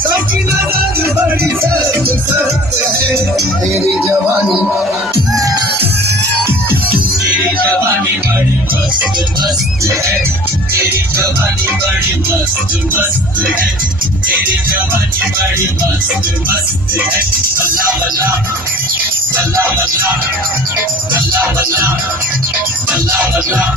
सबकी नजर बड़ी सख्त है तेरी जवानी बड़ी मस्त मस्त है तेरी जवानी बड़ी मस्त मस्त है तेरी जवानी बड़ी मस्त मस्त है अल्लाह अल्लाह अल्लाह अल्लाह अल्लाह अल्लाह अल्लाह अल्लाह